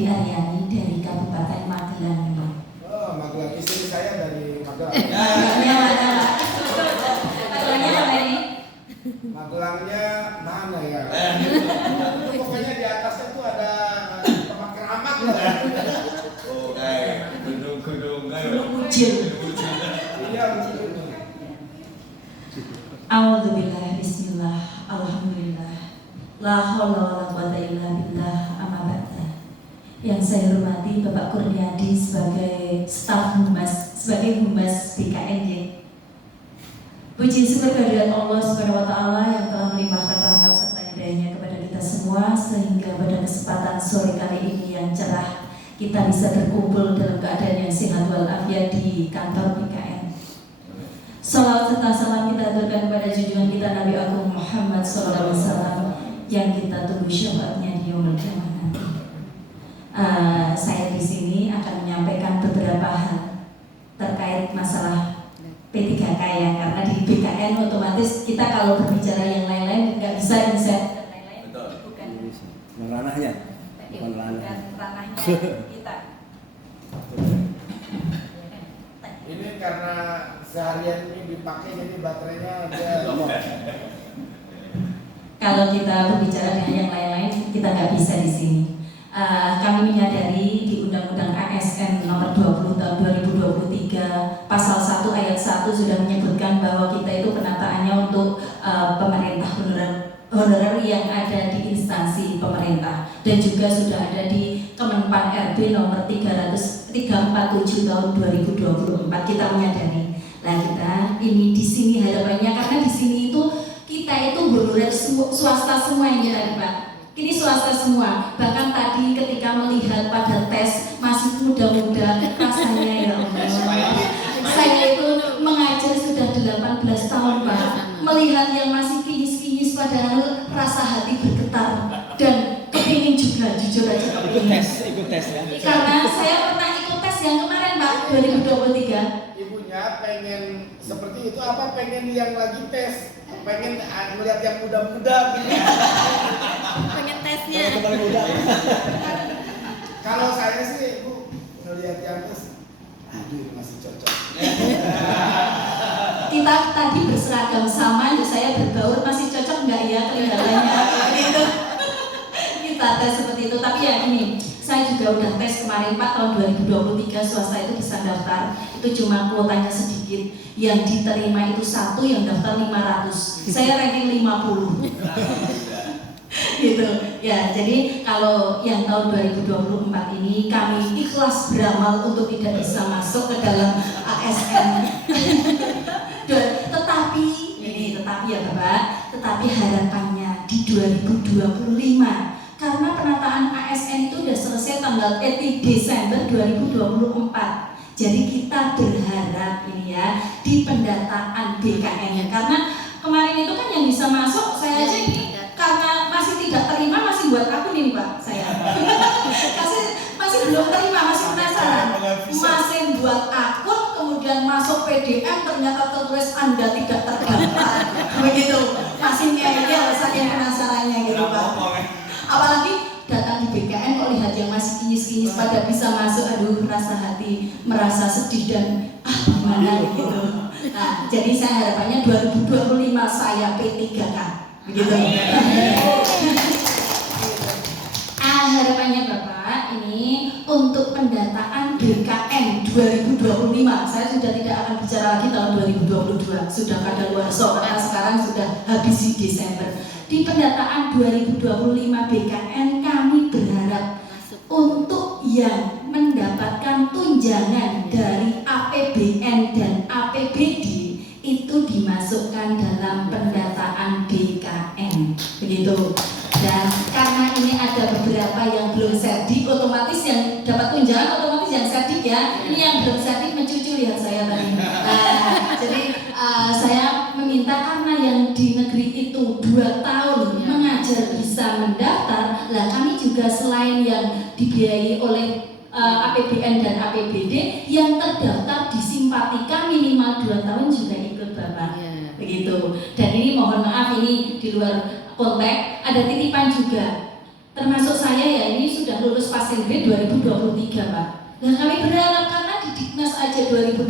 Fitri Aryani dari Kabupaten Magelang. Oh, Magelang, istri saya dari Magelang. Magelangnya mana? Magelangnya apa ini? Magelangnya mana ya? Pokoknya di atasnya tuh ada tempat keramat lah. Oh, kayak gunung-gunung Gunung Ujil. Iya, betul. A'udzubillah, bismillah, alhamdulillah, la haula wala quwata illa billah, amma ba'da. Yang saya hormati Bapak Kurniadi sebagai staf humas, sebagai humas BKNY. Puji syukur kehadirat Allah Subhanahu wa taala yang telah melimpahkan rahmat serta hidayahnya kepada kita semua sehingga pada kesempatan sore kali ini yang cerah kita bisa berkumpul dalam keadaan yang sehat walafiat di kantor BKN. Salawat serta salam kita aturkan kepada junjungan kita Nabi Agung Muhammad SAW yang kita tunggu syafaatnya di yaumul qiyamah nanti. Saya di sini akan menyampaikan beberapa hal terkait masalah P3K ya, karena di BKN otomatis kita kalau berbicara yang lain-lain nggak bisa inset dan lain-lain. Bukan ranahnya, bukan ranahnya kita. Ini karena seharian ini dipakai jadi baterainya ada. Kalau kita berbicara dengan yang lain-lain kita nggak bisa di sini. Kami menyadari di Undang-Undang ASN Nomor 20 Tahun 2023 Pasal 1 Ayat 1 sudah menyebutkan bahwa kita itu penataannya untuk pemerintah honorer yang ada di instansi pemerintah dan juga sudah ada di Kemenpan RB Nomor 347 Tahun 2024. Kita menyadari. Nah kita ini di sini harapannya karena di sini itu kita itu honorer swasta semua yang kita Pak. Ini swasta semua. Bahkan tadi ketika melihat pada tes masih muda-muda rasanya ya Allah. Saya itu mengajar sudah 18 tahun Pak. Melihat yang masih kinyis-kinyis padahal rasa hati bergetar dan kepingin juga jujur aja kepingin. Ikut tes ya. Karena saya pernah ikut tes yang kemarin Pak 2023. Ibunya pengen seperti itu apa pengen yang lagi tes? Pengen melihat yang muda-muda gitu. Pengen tesnya. Paling muda. Kalau saya sih Bu melihat yang tes, aduh masih cocok. Kita tadi berseragam sama, ya saya berbaur masih cocok nggak ya kelihatannya gitu. Kita tes seperti itu, tapi ya ini saya juga udah tes kemarin Pak tahun 2023 swasta itu bisa daftar itu cuma kuotanya sedikit, yang diterima itu 1, yang daftar 500, saya ranking 50 gitu ya. Jadi kalau yang tahun 2024 ini kami ikhlas beramal untuk tidak bisa masuk ke dalam ASN tetapi ya Bapak, tetapi harapannya di 2025 karena penataan ASN itu sudah selesai tanggal 3 Desember 2024. Jadi kita berharap ini ya di pendataan BKN-nya karena kemarin itu kan yang bisa masuk saya aja ini karena masih tidak terima masih buat akun ini Pak saya. masih belum terima, masih penasaran. Masih buat akun kemudian masuk PDM ternyata tertulis Anda tidak terdaftar. Begitu. Masih ngeyel saking penasarannya gitu Pak. Apalagi datang di BKN kok lihat yang masih kinyis-kinyis pada bisa masuk, aduh rasa hati merasa sedih dan gimana gitu. Nah, jadi saya harapannya 2025 saya P3K begitu. Harapannya Bapak ini untuk pendataan BKN 2025 saya sudah tidak akan bicara lagi tahun 2022 sudah kadaluarsa karena sekarang sudah habis di Desember. Di pendataan 2025 BKN kami berharap untuk yang mendapatkan tunjangan dari APBN dan APBD itu dimasukkan dalam pendataan BKN begitu. Dan karena ini ada beberapa yang belum cerdik, otomatis yang dapat tunjangan otomatis yang cerdik ya. Ini yang belum cerdik mencucu lihat saya tadi. Jadi saya meminta karena yang di negeri itu 2 tahun mengajar bisa mendaftar, lah kami juga selain yang dibiayai oleh APBN dan APBD yang terdaftar di Simpatika minimal 2 tahun juga ikut Bapak. Begitu. Dan ini mohon maaf ini di luar konteks ada titipan juga termasuk saya ya, ini sudah lulus passing grade 2023 Pak. Nah kami berharap karena di Diknas aja 2021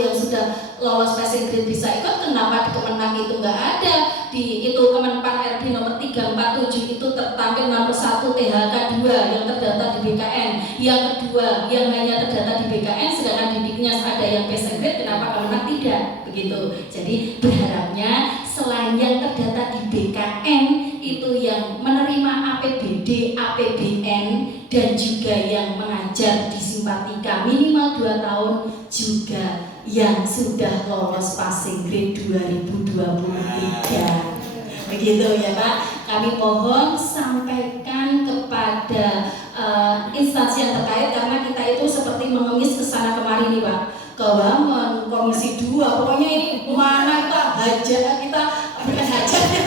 yang sudah lolos passing grade bisa ikut, kenapa di Kemenang itu nggak ada? Di itu Kemenpan RB nomor 347 itu tertampil nomor 1 THK 2 yang terdata di BKN, yang kedua yang hanya terdata di BKN, sedangkan di Diknas ada yang passing grade, kenapa Kemenang tidak? Begitu. Jadi berharapnya selain yang terdata di BKN itu yang menerima APBD, APBN dan juga yang mengajar di Simpatika minimal 2 tahun, juga yang sudah lolos passing grade 2023. Begitu ya Pak. Kami mohon sampaikan kepada instansi yang terkait, karena kita itu seperti mengemis ke sana kemari nih Pak. Ke Wamen, Komisi 2, pokoknya ini mana kita hajat, kita bukan hajat ya.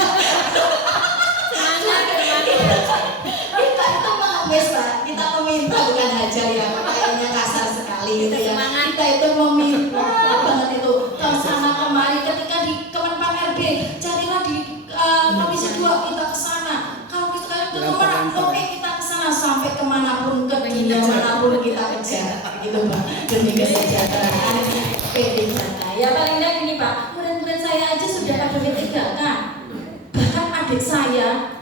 Kita itu mengemis Pak, kita meminta bukan hajar ya, kayaknya kasar sekali gitu ya. Kita itu meminta banget itu ke sana kemari, ketika di Kemenpan RB, carilah di Komisi 2 kita ke sana. Kalau kita ke kemana, oke kita ke sana sampai kemanapun, ke dunia manapun kita kejar gitu Pak, demi kesejahteraan PD Jaka. Ya paling enggak gini Pak, murid-murid saya aja sudah pada W3K, bahkan adik saya